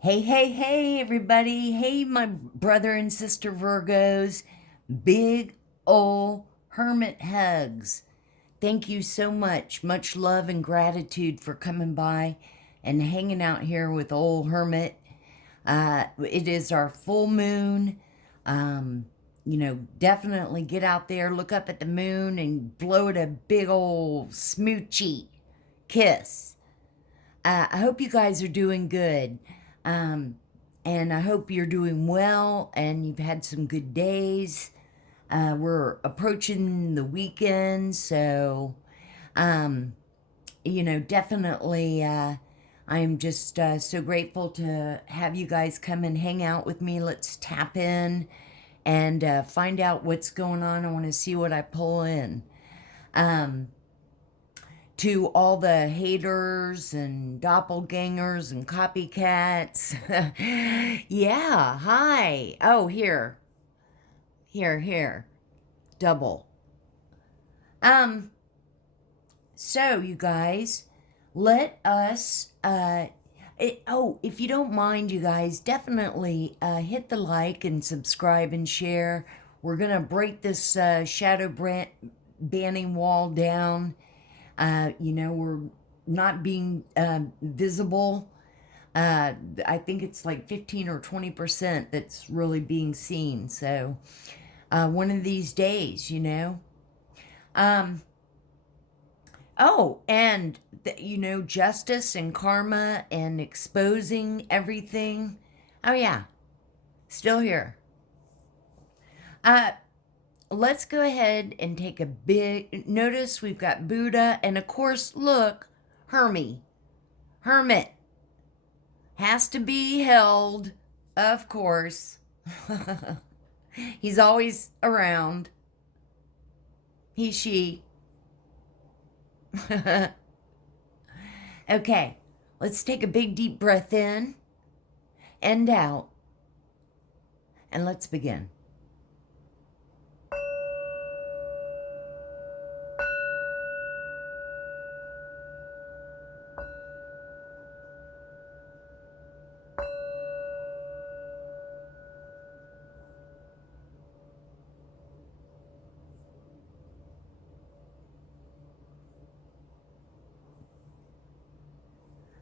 Hey, hey, hey, everybody. Hey, my brother and sister Virgos. Big ol' hermit hugs. Thank you so much. Much love and gratitude for coming by and hanging out here with old hermit. It is our full moon. Definitely get out there, look up at the moon, and blow it a big ol' smoochy kiss. I hope you guys are doing good. Um, and I hope you're doing well and you've had some good days. We're approaching the weekend, so, um, definitely, I am just so grateful to have you guys come and hang out with me. Let's tap in and find out what's going on. I want to see what I pull in. Um, to all the haters and doppelgangers and copycats. Yeah, hi. Oh, here. Double. Um, so you guys, let us if you don't mind, you guys, definitely hit the like and subscribe and share. We're gonna break this banning wall down. We're not being visible. I think it's like 15 or 20% that's really being seen. So one of these days. Um, oh, and, justice and karma and exposing everything. Oh, yeah, still here. Uh, let's go ahead and take a big notice. We've got Buddha, and of course, look, Hermit. Has to be held, of course. He's always around. He, she. Okay, let's take a big deep breath in and out, and let's begin.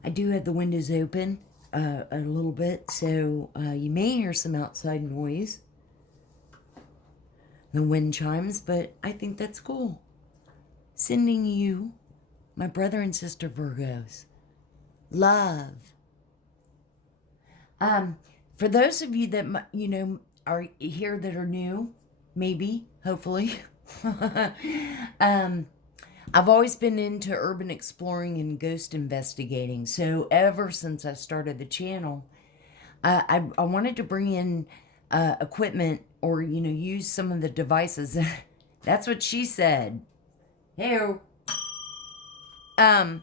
I do have the windows open a little bit, so you may hear some outside noise, the wind chimes, but I think that's cool. Sending you, my brother and sister Virgos, love. Um, for those of you that are here that are new, maybe, hopefully, um, I've always been into urban exploring and ghost investigating. So ever since I started the channel, I wanted to bring in equipment or use some of the devices. That's what she said. Hey. Um,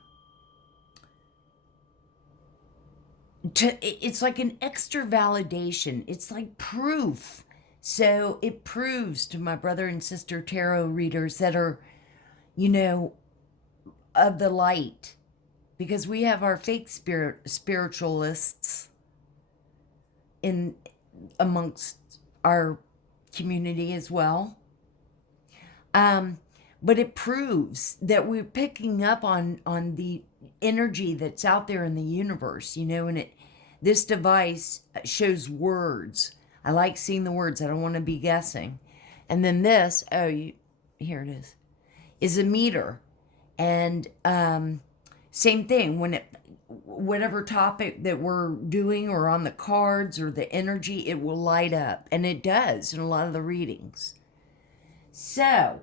it's like an extra validation. It's like proof. So it proves to my brother and sister tarot readers that are, you know, of the light, because we have our fake spiritualists in amongst our community as well. Um, but it proves that we're picking up on the energy that's out there in the universe, and this device shows words. I like seeing the words. I don't want to be guessing. And then this, here it is a meter. And same thing, whatever topic that we're doing or on the cards or the energy, it will light up. And it does in a lot of the readings. So,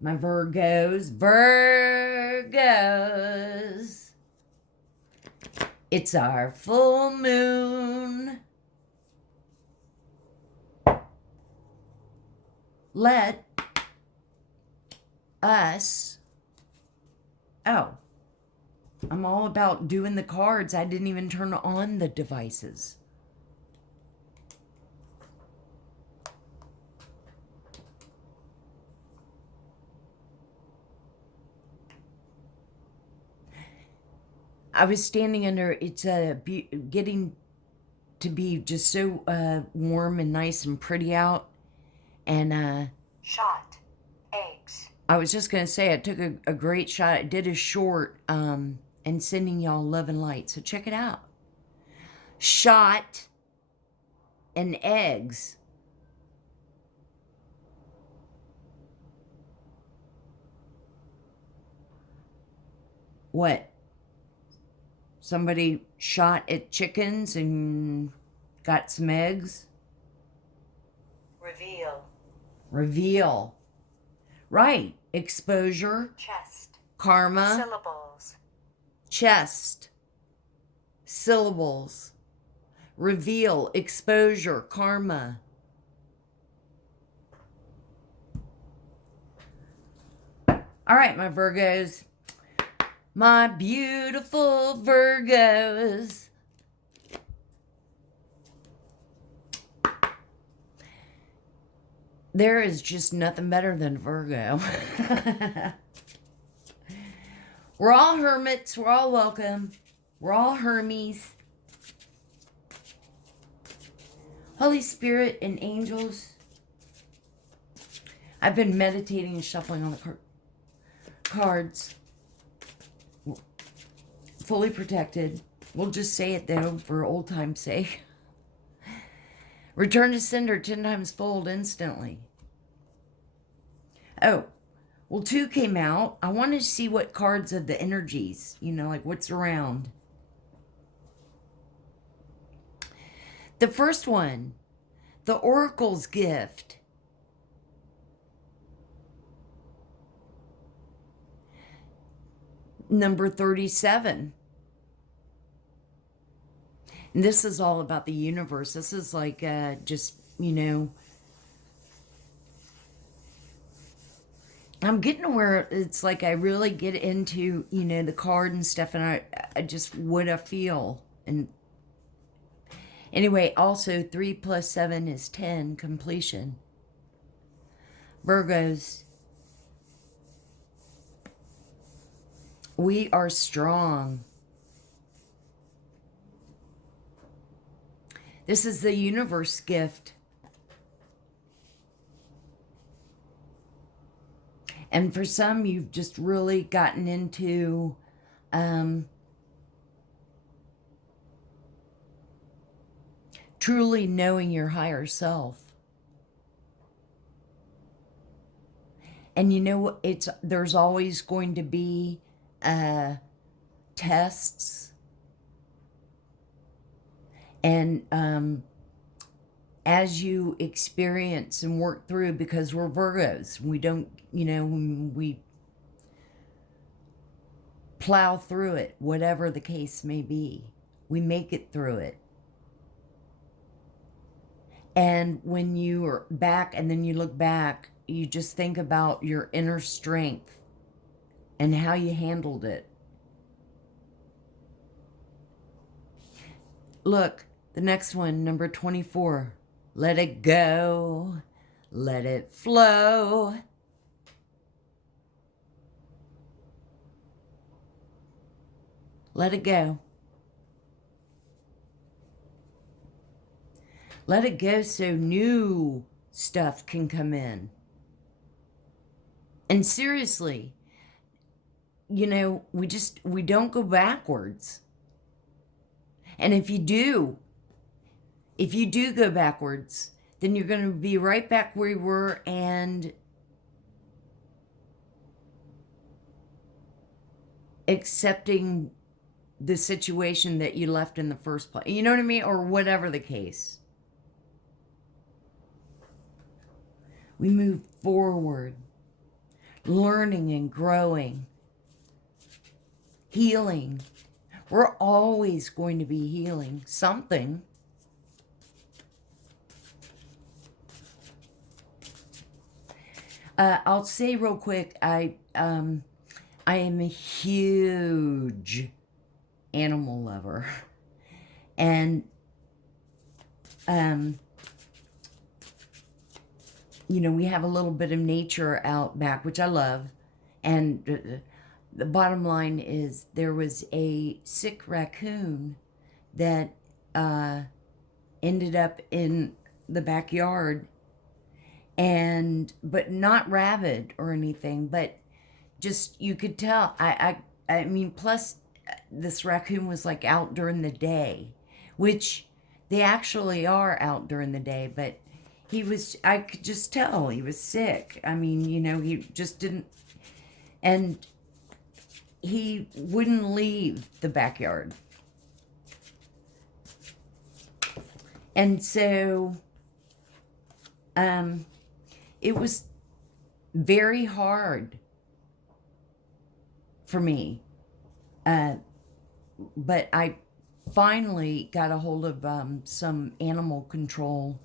my Virgos, it's our full moon. Let us, I'm all about doing the cards. I didn't even turn on the devices. I was standing under, it's getting to be just so warm and nice and pretty out. And shot, eggs. I was just going to say, I took a great shot. I did a short and sending y'all love and light. So check it out. Shot and eggs. What? Somebody shot at chickens and got some eggs? Reveal. Reveal. Right. Exposure. Chest. Karma. Syllables. Chest. Syllables. Reveal. Exposure. Karma. All right, my Virgos. My beautiful Virgos. There is just nothing better than Virgo. We're all hermits. We're all welcome. We're all Hermes. Holy Spirit and angels. I've been meditating and shuffling on the cards. Fully protected. We'll just say it though for old time's sake. Return to sender 10 times fold instantly. Oh, well, 2 came out. I wanted to see what cards of the energies, like what's around. The first one, the Oracle's gift. Number 37. And this is all about the universe. This is like just, I'm getting to where it's like I really get into, the card and stuff, and I just what I feel. And anyway, also 3 + 7 is 10, completion. Virgos. We are strong. This is the universe gift. And for some, you've just really gotten into truly knowing your higher self. And there's always going to be tests and as you experience and work through, because we're Virgos, we don't, we plow through it, whatever the case may be, we make it through it. And when you are back and then you look back, you just think about your inner strength and how you handled it. Look, the next one, number 24. Let it go. Let it flow. Let it go. Let it go so new stuff can come in. And seriously, we don't go backwards. And if you do go backwards, then you're going to be right back where you were and accepting the situation that you left in the first place. You know what I mean? Or whatever the case. We move forward, learning and growing, healing. We're always going to be healing something. I'll say real quick, I am a huge animal lover. And, we have a little bit of nature out back, which I love. And the bottom line is there was a sick raccoon that ended up in the backyard, but not rabid or anything, but just, you could tell. I mean, plus this raccoon was like out during the day, which they actually are out during the day, but I could just tell he was sick. I mean, he just didn't, and he wouldn't leave the backyard. And so, it was very hard for me. But I finally got a hold of some animal control,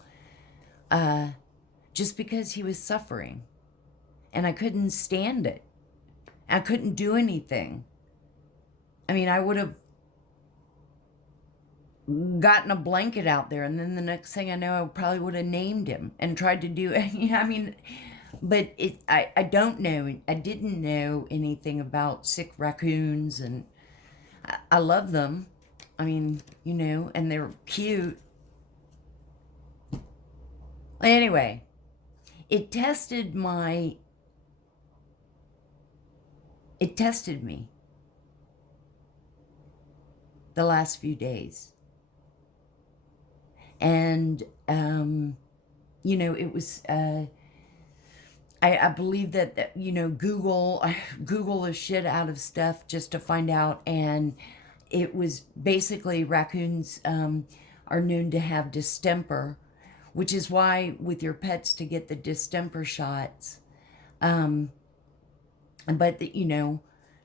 just because he was suffering. And I couldn't stand it. I couldn't do anything. I mean, I would have gotten a blanket out there, and then the next thing I know, I probably would have named him and tried to do it. I mean, but I don't know. I didn't know anything about sick raccoons, and I love them. I mean, and they're cute. Anyway, it tested me the last few days. And, it was, I believe that, Google the shit out of stuff just to find out. And it was basically raccoons are known to have distemper, which is why with your pets to get the distemper shots. But,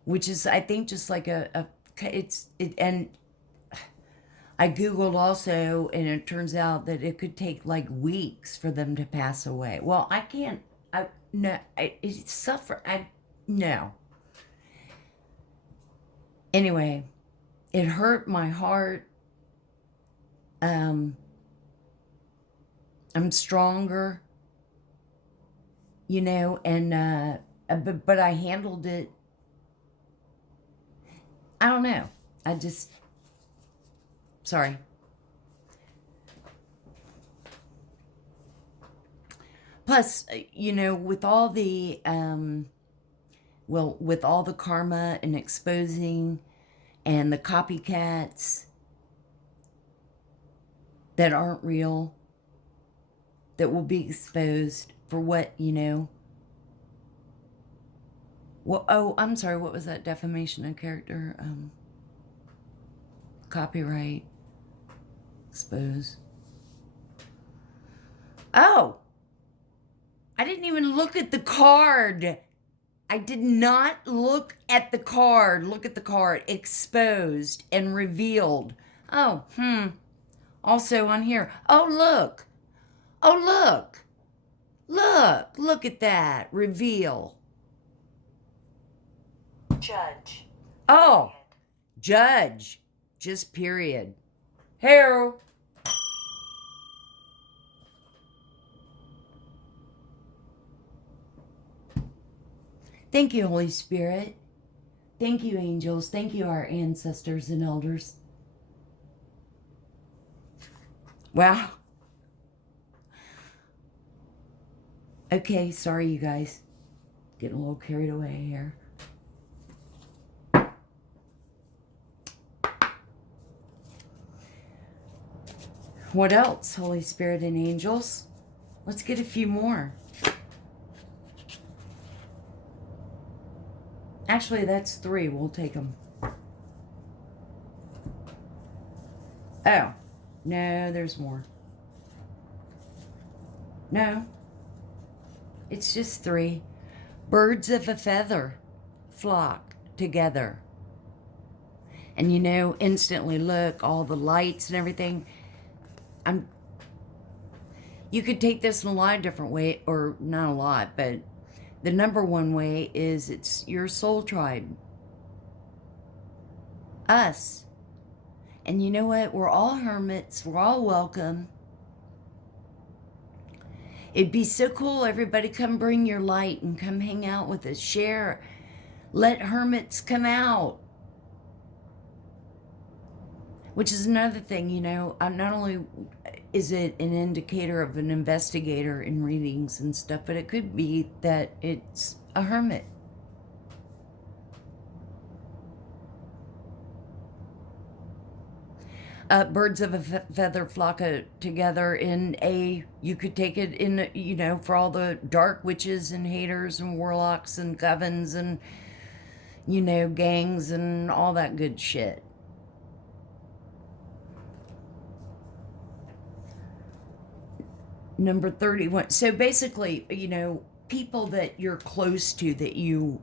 which is, I think, just like and I Googled also, and it turns out that it could take like weeks for them to pass away. Well, no. Anyway, it hurt my heart. I'm stronger, and, but I handled it. I don't know. Sorry. Plus, with all the, with all the karma and exposing and the copycats that aren't real, that will be exposed for what, Well, oh, I'm sorry, what was that? Defamation of character? Copyright. Expose. Oh! I didn't even look at the card. I did not look at the card. Look at the card. Exposed and revealed. Oh, Also on here. Oh, look. Oh, look. Look at that. Reveal. Judge. Oh, judge. Just period. Hair. Thank you, Holy Spirit. Thank you, angels. Thank you, our ancestors and elders. Wow. Okay, sorry, you guys. Getting a little carried away here. What else, Holy Spirit and angels? Let's get a few more. Actually, that's 3. We'll take them. Oh, no, there's more. No, it's just 3. Birds of a feather flock together. And instantly look, all the lights and everything. You could take this in a lot of different ways, or not a lot, but the number one way is it's your soul tribe. Us. And you know what? We're all hermits. We're all welcome. It'd be so cool. Everybody come bring your light and come hang out with us. Share. Let hermits come out. Which is another thing, you know, not only is it an indicator of an investigator in readings and stuff, but it could be that it's a hermit. Birds of a feather flock together in a, you could take it in, you know, for all the dark witches and haters and warlocks and covens and, you know, gangs and all that good shit. Number 31. So basically, you know, people that you're close to, that you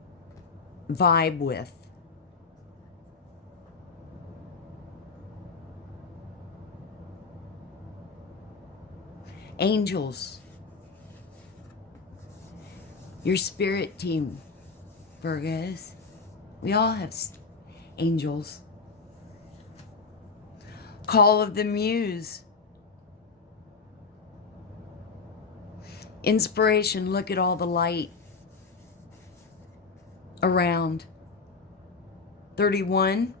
vibe with. Angels. Your spirit team, Virgos. We all have angels. Call of the Muse. Inspiration, look at all the light around. 31.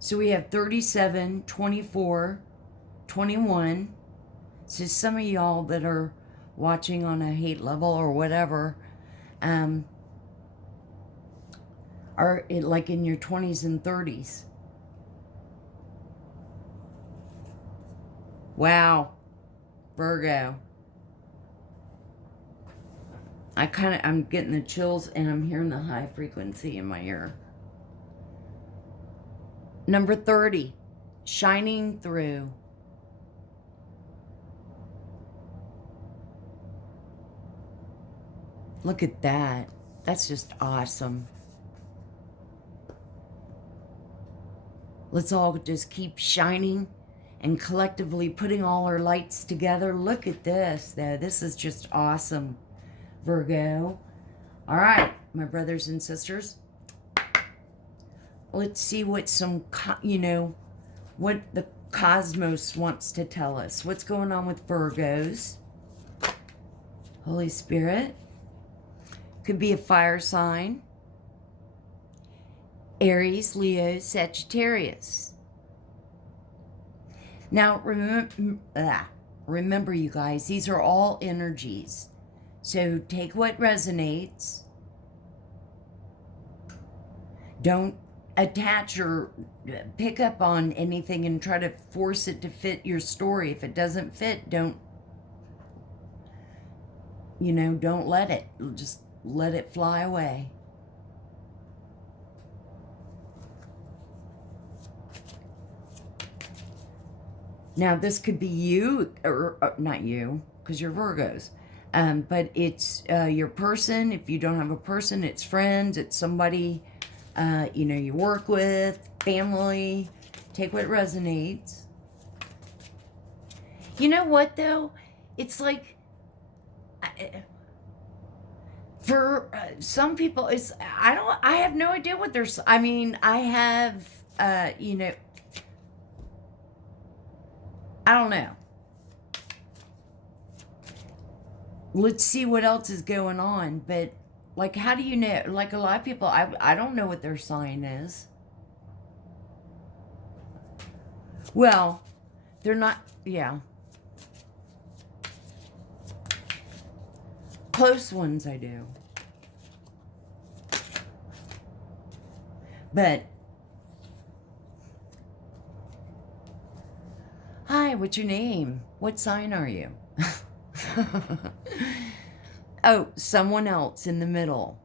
So we have 37, 24, 21. So some of y'all that are watching on a hate level or whatever, are like in your 20s and 30s. Wow, Virgo. I'm getting the chills and I'm hearing the high frequency in my ear. Number 30, shining through. Look at that. That's just awesome. Let's all just keep shining and collectively putting all our lights together. Look at this, though. This is just awesome, Virgo. All right, my brothers and sisters. Let's see what what the cosmos wants to tell us. What's going on with Virgos? Holy Spirit. Could be a fire sign. Aries, Leo, Sagittarius. Now, remember, you guys, these are all energies. So take what resonates. Don't attach or pick up on anything and try to force it to fit your story. If it doesn't fit, don't let it. Just let it fly away. Now, this could be you, or not you, because you're Virgos. But it's your person. If you don't have a person, it's friends. It's somebody, you work with, family. Take what resonates. You know what, though? It's like, for some people, I have no idea what they're, I have, I don't know. Let's see what else is going on. But, like, how do you know? Like, a lot of people, I don't know what their sign is. Well, they're not, yeah. Close ones I do. But, hi, what's your name? What sign are you? Oh, someone else in the middle.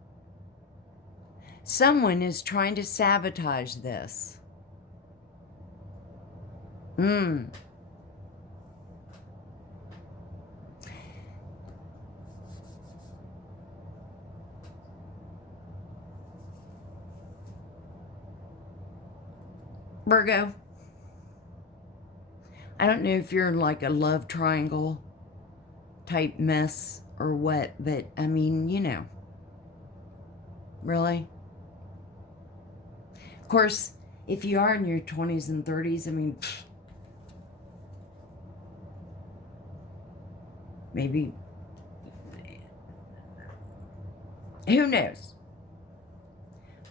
Someone is trying to sabotage this. Virgo, I don't know if you're in like a love triangle type mess or what, but really. Of course, if you are in your 20s and 30s, maybe, who knows?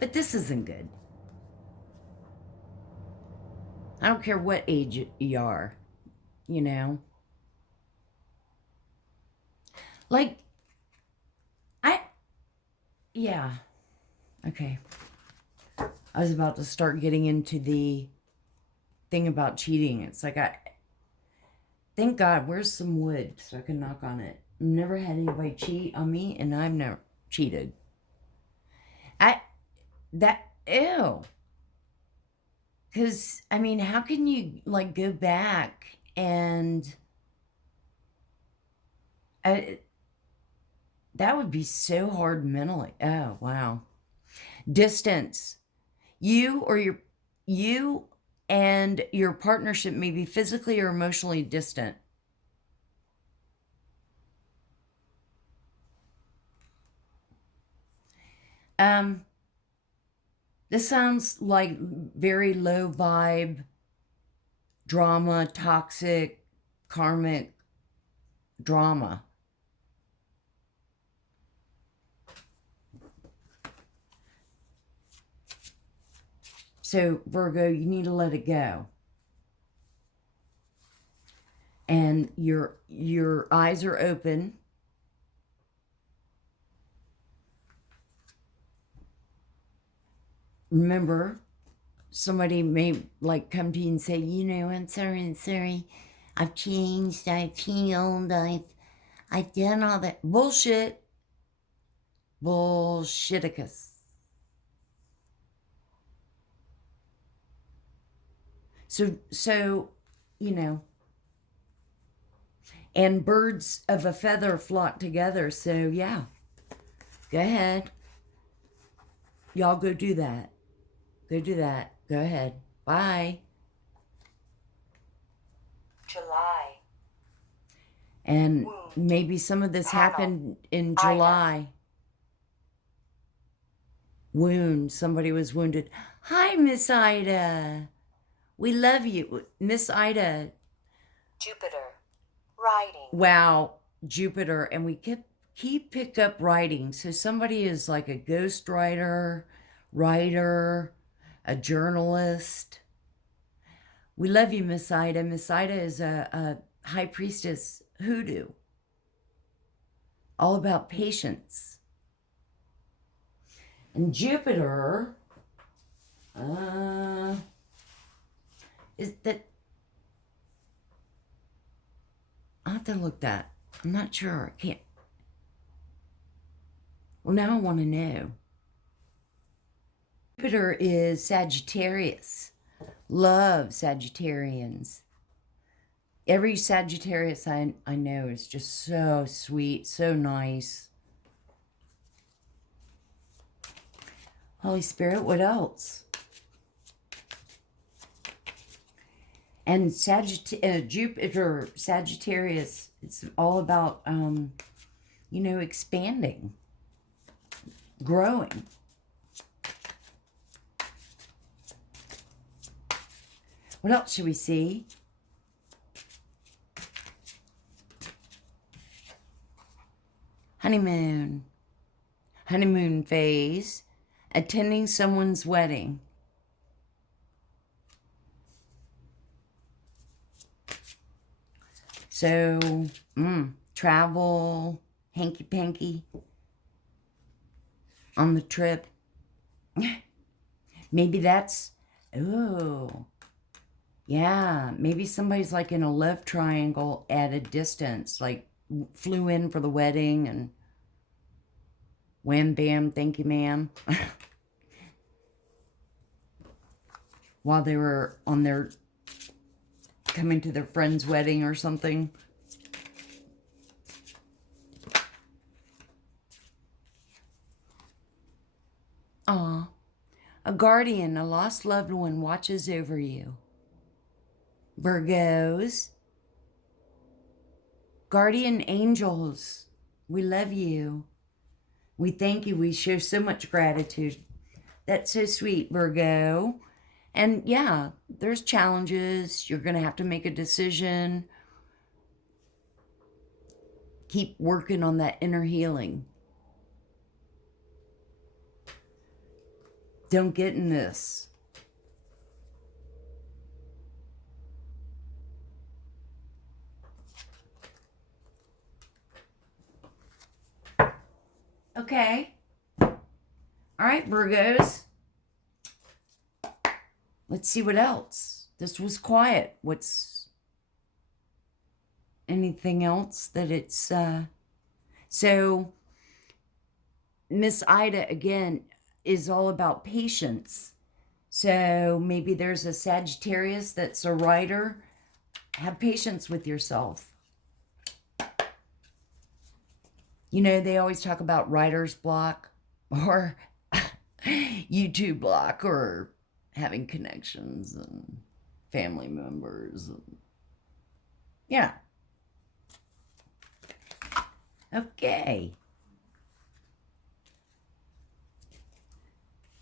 But this isn't good. I don't care what age you are, you know. Like, yeah. Okay. I was about to start getting into the thing about cheating. It's like, thank God, where's some wood so I can knock on it? I've never had anybody cheat on me, and I've never cheated. Ew. Because, I mean, how can you, like, go back and, that would be so hard mentally. Oh, wow. Distance. You and your partnership may be physically or emotionally distant. This sounds like very low vibe, drama, toxic, karmic drama. So, Virgo, you need to let it go. And your eyes are open. Remember, somebody may like come to you and say, you know, I'm sorry. I've changed, I've healed, I've done all that. Bullshit. Bullshiticus. So, you know, and birds of a feather flock together. So, yeah, go ahead. Y'all go do that. Go do that. Go ahead. Bye. July. And maybe some of this happened in July. Wound. Somebody was wounded. Hi, Miss Ida. We love you. Miss Ida. Jupiter. Writing. Wow, Jupiter. And we keep pick up writing. So somebody is like a ghost writer, a journalist. We love you, Miss Ida. Miss Ida is a high priestess hoodoo. All about patience. And Jupiter is that, I'll have to look that. I'm not sure. I can't. Well, now I want to know. Jupiter is Sagittarius. Love Sagittarians. Every Sagittarius I know is just so sweet, so nice. Holy Spirit, what else? And Jupiter, Sagittarius, it's all about, you know, expanding, growing. What else should we see? Honeymoon. Honeymoon phase. Attending someone's wedding. So, travel, hanky-panky on the trip. Maybe that's, oh, yeah, maybe somebody's like in a love triangle at a distance, like flew in for the wedding and wham, bam, thank you, ma'am. While they were on their, coming to their friend's wedding or something. Aw. A guardian, a lost loved one watches over you. Virgos. Guardian angels, we love you. We thank you. We show so much gratitude. That's so sweet, Virgo. And yeah, there's challenges. You're going to have to make a decision. Keep working on that inner healing. Don't get in this. Okay. All right, Virgos. Let's see what else. This was quiet. What's anything else that it's so Miss Ida again is all about patience. So maybe there's a Sagittarius that's a writer. Have patience with yourself. You know, they always talk about writer's block or YouTube block or having connections and family members. And, yeah. Okay.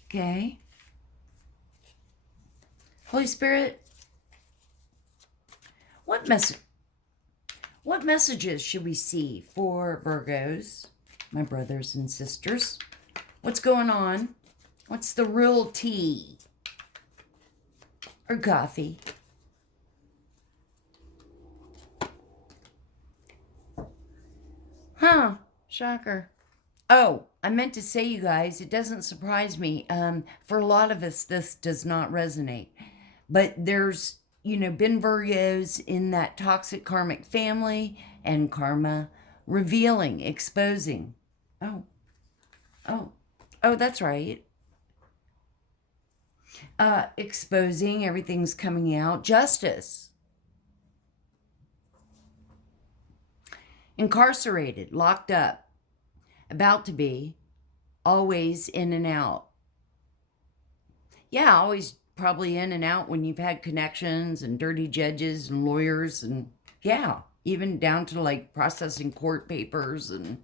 Okay. Holy Spirit, what messages should we see for Virgos, my brothers and sisters? What's going on? What's the real tea? Or coffee? Huh, shocker. Oh, I meant to say, you guys, it doesn't surprise me. For a lot of us, this does not resonate. But there's, you know, been Virgos in that toxic karmic family and karma revealing, exposing. Oh, that's right. Exposing, everything's coming out. Justice. Incarcerated, locked up, about to be, always in and out. Yeah, always probably in and out when you've had connections and dirty judges and lawyers and, yeah, even down to like processing court papers and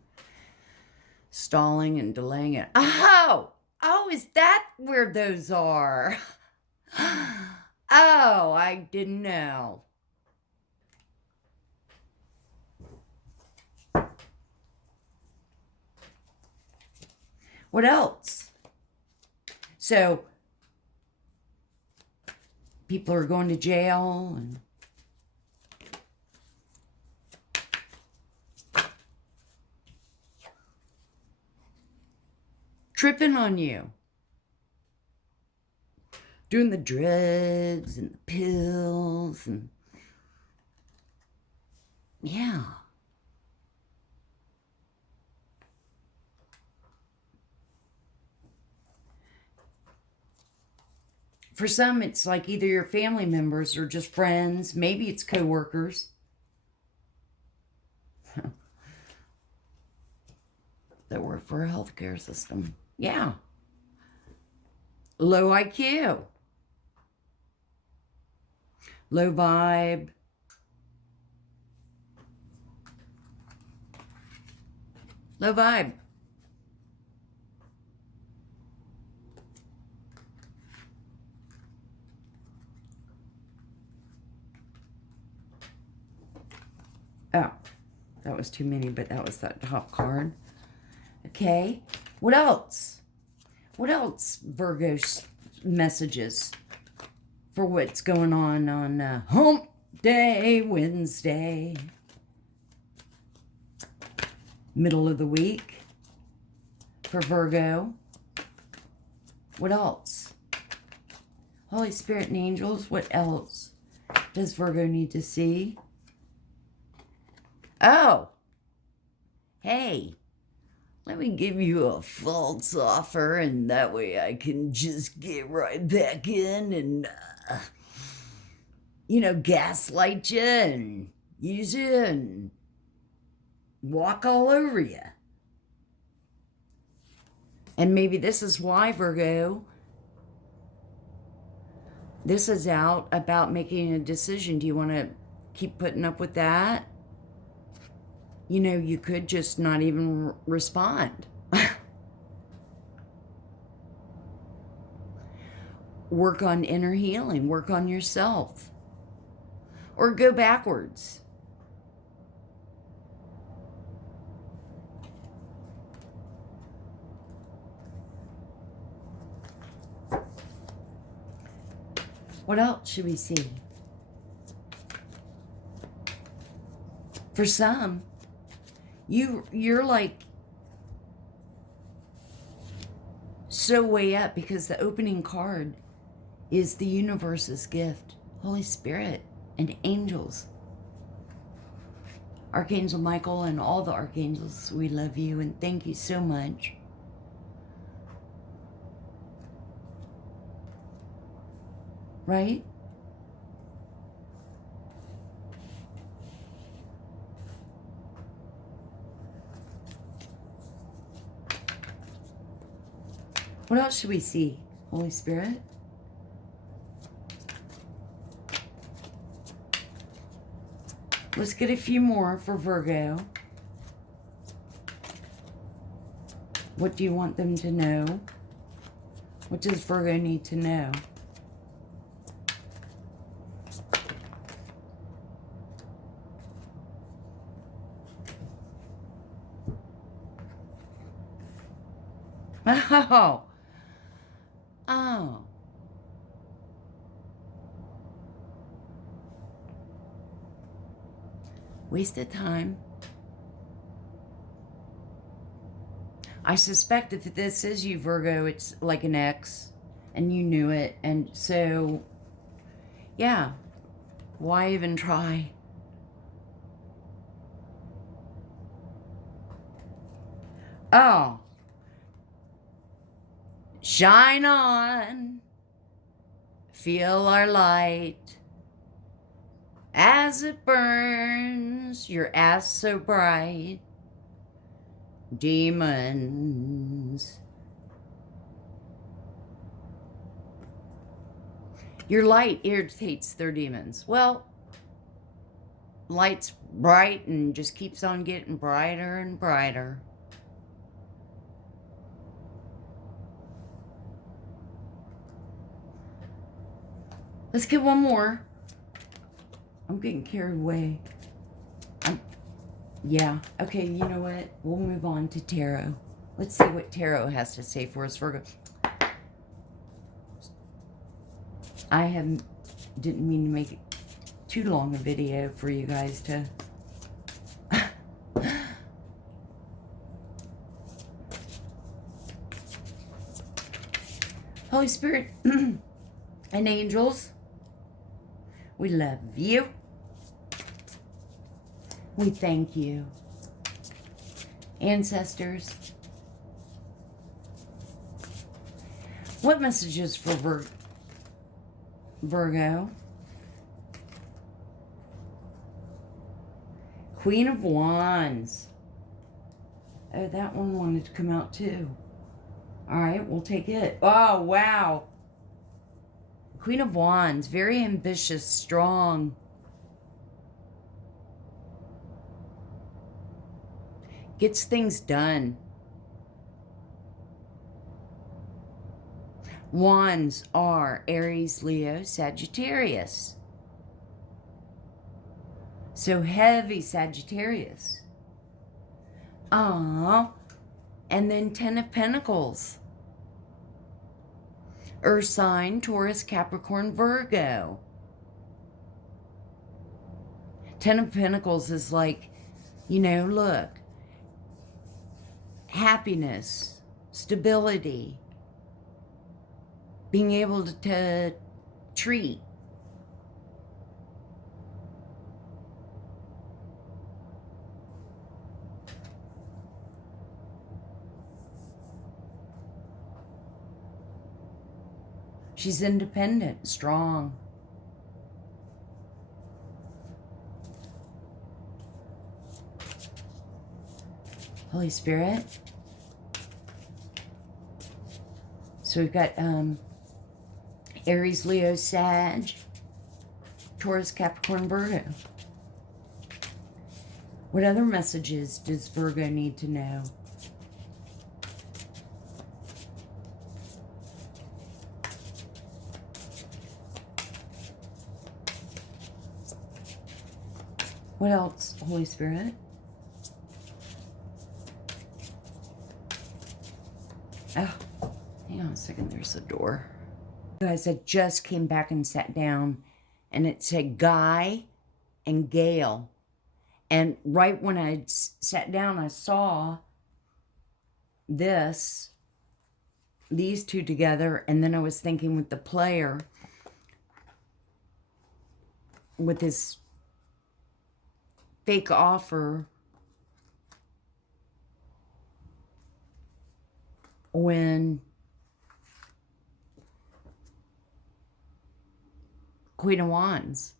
stalling and delaying it. Oh, is that where those are? Oh, I didn't know. What else? So, people are going to jail and tripping on you. Doing the drugs and the pills and yeah. For some, it's like either your family members or just friends. Maybe it's coworkers. That work for a healthcare system. Yeah. Low IQ. Low vibe. Low vibe. Oh, that was too many, but that was that top card. Okay. What else? What else, Virgo messages for what's going on Hump Day, Wednesday? Middle of the week for Virgo. What else? Holy Spirit and angels, what else does Virgo need to see? Oh, hey, let me give you a false offer, and that way I can just get right back in and, gaslight you and use you and walk all over you. And maybe this is why, Virgo, this is out about making a decision. Do you want to keep putting up with that? You could just not even respond. Work on inner healing. Work on yourself. Or go backwards. What else should we see? For some, you're like so way up because the opening card is the universe's gift, Holy Spirit and angels. Archangel Michael and all the archangels, we love you and thank you so much. Right? What else should we see, Holy Spirit? Let's get a few more for Virgo. What do you want them to know? What does Virgo need to know? Oh. Oh. Wasted time. I suspect if this is you, Virgo, it's like an ex, and you knew it, and so, yeah, why even try? Oh. Shine on. Feel our light. As it burns, your ass so bright. Demons. Your light irritates their demons. Well, light's bright and just keeps on getting brighter and brighter. Let's get one more. I'm getting carried away. Yeah. Okay, you know what? We'll move on to tarot. Let's see what tarot has to say for us, Virgo. Didn't mean to make it too long a video for you guys to... Holy Spirit and angels, we love you. We thank you. Ancestors, what messages for Virgo? Queen of Wands. Oh, that one wanted to come out too. All right, we'll take it. Oh, wow. Queen of Wands, very ambitious, strong. Gets things done. Wands are Aries, Leo, Sagittarius. So heavy Sagittarius. And then Ten of Pentacles. Earth sign, Taurus, Capricorn, Virgo. Ten of Pentacles is like, you know, look. Happiness, stability, being able to treat. She's independent, strong. Holy Spirit. So we've got Aries, Leo, Sag, Taurus, Capricorn, Virgo. What other messages does Virgo need to know? What else, Holy Spirit? Oh, hang on a second, there's the door. guys, I just came back and sat down, and it said Guy and Gail. And right when I sat down, I saw these two together, and then I was thinking with the player, with his fake offer, when Queen of Wands,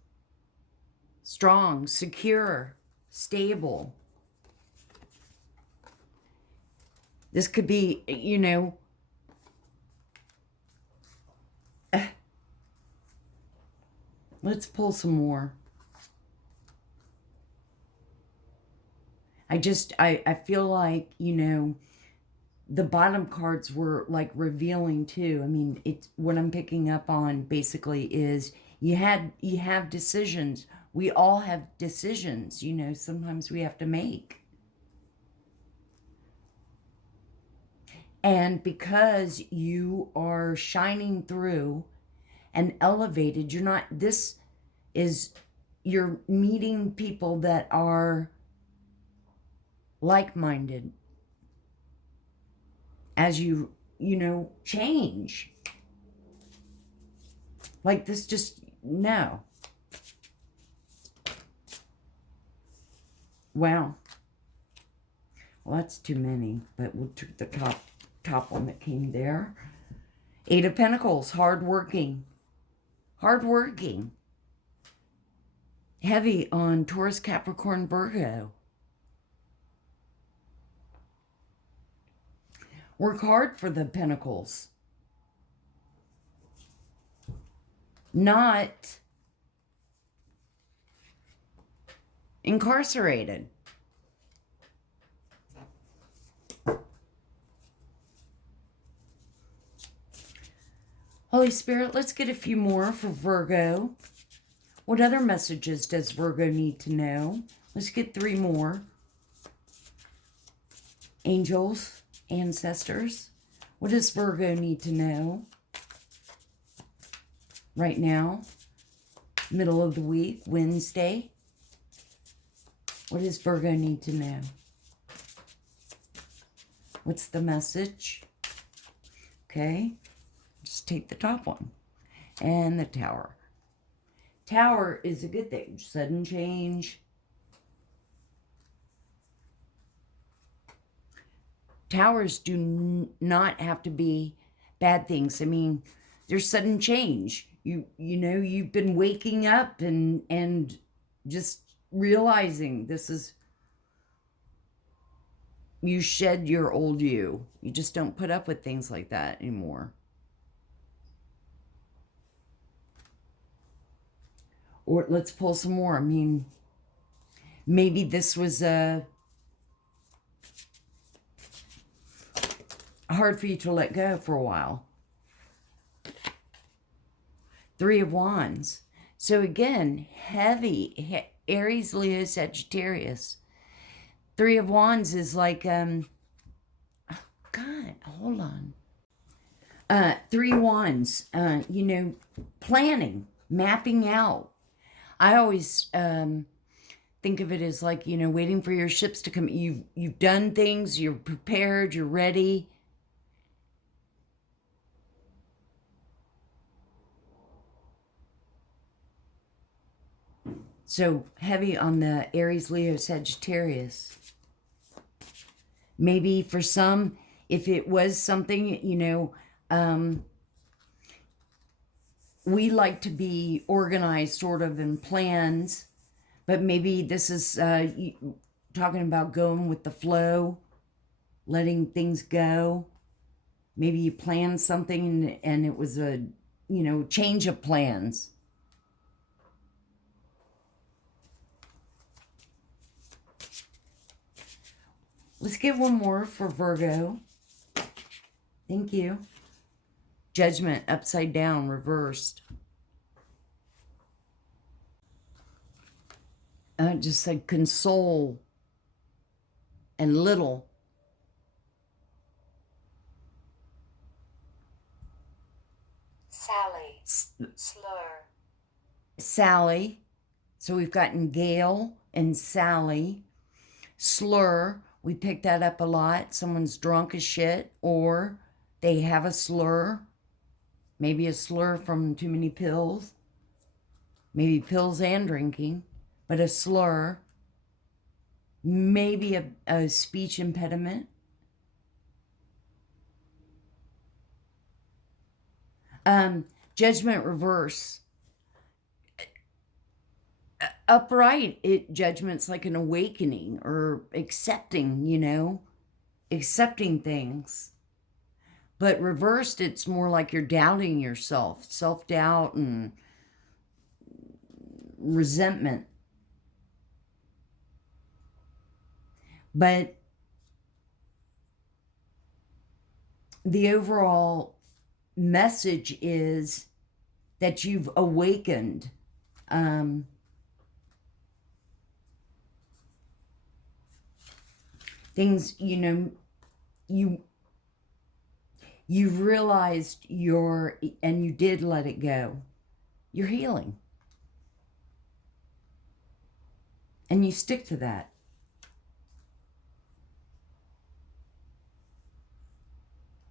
strong, secure, stable. This could be, you know, let's pull some more. I feel like, you know, the bottom cards were like revealing too. I mean, it's what I'm picking up on basically is you have decisions. We all have decisions, you know, sometimes we have to make. And because you are shining through and elevated, you're meeting people that are like-minded as you know, change. Like this, just, no. Wow. Well, that's too many, but we'll take the top one that came there. 8 of Pentacles, hardworking. Hardworking. Heavy on Taurus, Capricorn, Virgo. Work hard for the Pentacles. Not incarcerated. Holy Spirit, let's get a few more for Virgo. What other messages does Virgo need to know? Let's get 3 more. Angels, ancestors. What does Virgo need to know right now? Middle of the week, Wednesday. What does Virgo need to know? What's the message? Okay. Just take the top one. And the Tower. Tower is a good thing. Sudden change. Towers do not have to be bad things. I mean, there's sudden change. You know, you've been waking up and just realizing this is, you shed your old you. You just don't put up with things like that anymore. Or let's pull some more. I mean, maybe this was hard for you to let go for a while. 3 of Wands. So again, heavy, Aries, Leo, Sagittarius. 3 of Wands is like, oh God, hold on. 3 Wands, you know, planning, mapping out. I always think of it as like, you know, waiting for your ships to come. You've done things, you're prepared, you're ready. So heavy on the Aries, Leo, Sagittarius. Maybe for some, if it was something, you know, we like to be organized sort of in plans, but maybe this is talking about going with the flow, letting things go. Maybe you planned something and it was a, you know, change of plans. Let's get one more for Virgo. Thank you. Judgment, upside down, reversed. Just said console and little. Sally. slur, Sally. So we've gotten Gail and Sally. Slur, we pick that up a lot. Someone's drunk as shit, or they have a slur. Maybe a slur from too many pills. Maybe pills and drinking, but a slur. Maybe a speech impediment. Judgment reverse. Upright, judgment's like an awakening or accepting, accepting things. But reversed, it's more like you're doubting yourself, self-doubt and resentment. But the overall message is that you've awakened. Things, you've realized and you did let it go. You're healing. And you stick to that.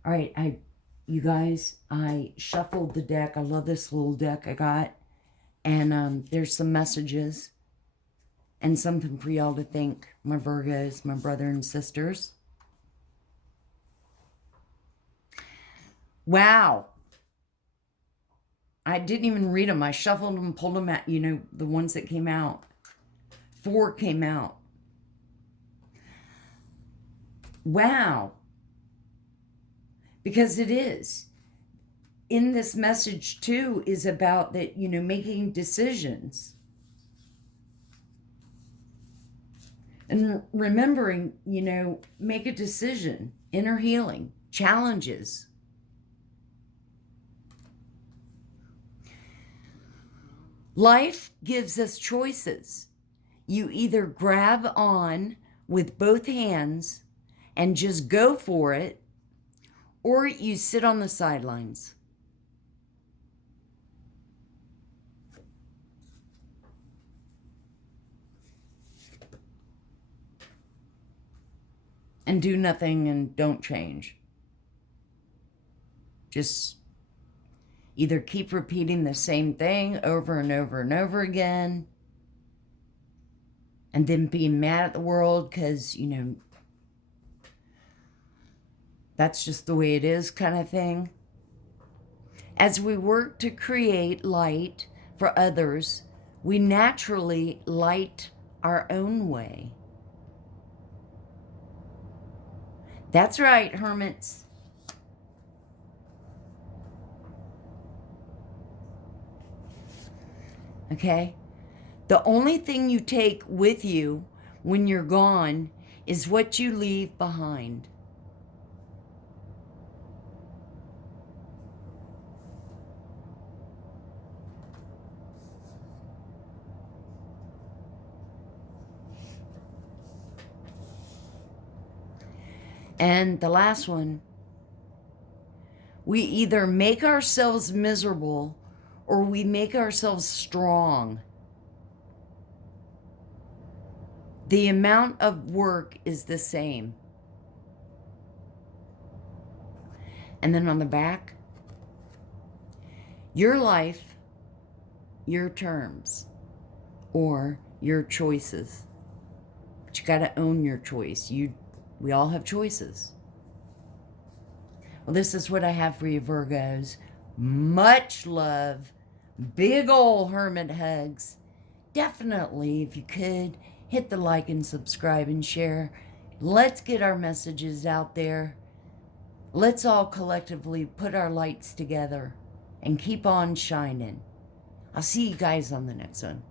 All right, you guys, I shuffled the deck. I love this little deck I got. And there's some messages and something for y'all to think, my Virgos, my brother and sisters. Wow. I didn't even read them. I shuffled them, pulled them out, the ones that came out. 4 came out. Wow. Because it is. In this message, too, is about that, making decisions. And remembering, make a decision. Inner healing. Challenges. Life gives us choices. You either grab on with both hands and just go for it, or you sit on the sidelines. And do nothing and don't change. Just either keep repeating the same thing over and over and over again, and then being mad at the world because, that's just the way it is kind of thing. As we work to create light for others, we naturally light our own way. That's right, hermits. Okay? The only thing you take with you when you're gone is what you leave behind. And the last one, we either make ourselves miserable or we make ourselves strong. The amount of work is the same. And then on the back, your life, your terms, or your choices. But you got to own your choice. We all have choices. Well, this is what I have for you, Virgos. Much love. Big ol' hermit hugs. Definitely, if you could, hit the like and subscribe and share. Let's get our messages out there. Let's all collectively put our lights together and keep on shining. I'll see you guys on the next one.